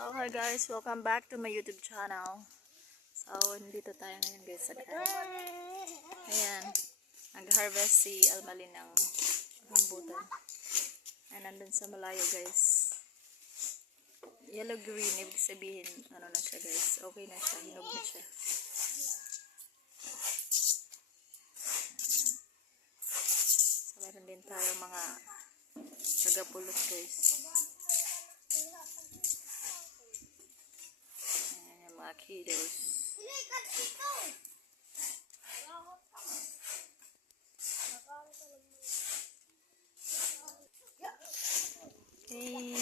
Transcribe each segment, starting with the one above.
Okay guys, welcome back to my YouTube channel. So, dito tayo ngayon guys sa ayan, nag-harvest si Almalin ng rambutan. Ay, nandun sa malayo guys. Yellow green, ibig sabihin, ano na siya guys, okay na siya, hinog na siya. So, meron din tayo mga tagapulot guys. Ayan yung mga kiddos. Hey,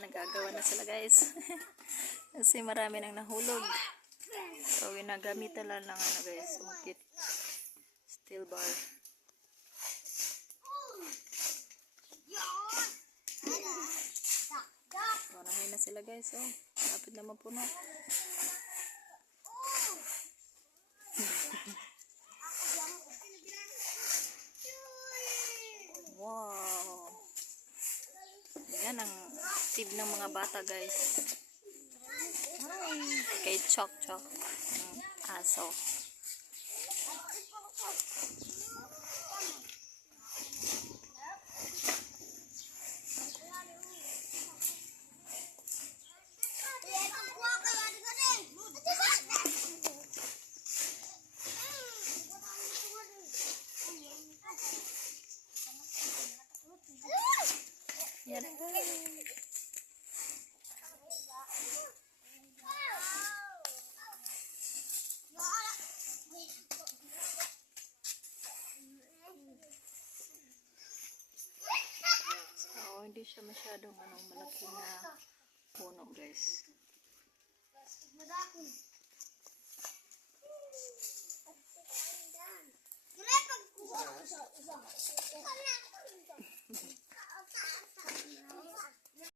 nagagawa na sila guys. Kasi marami nang nahulog. So, ginagamitan lang ng ano guys, sungkit. Steel bar. So, nahin na sila guys. Oh, lapit naman puno. Wow. Yan ang tip ng mga bata guys. Ay, kay Chok Chok ng aso. Yan. So, hindi siya masyadong malaki na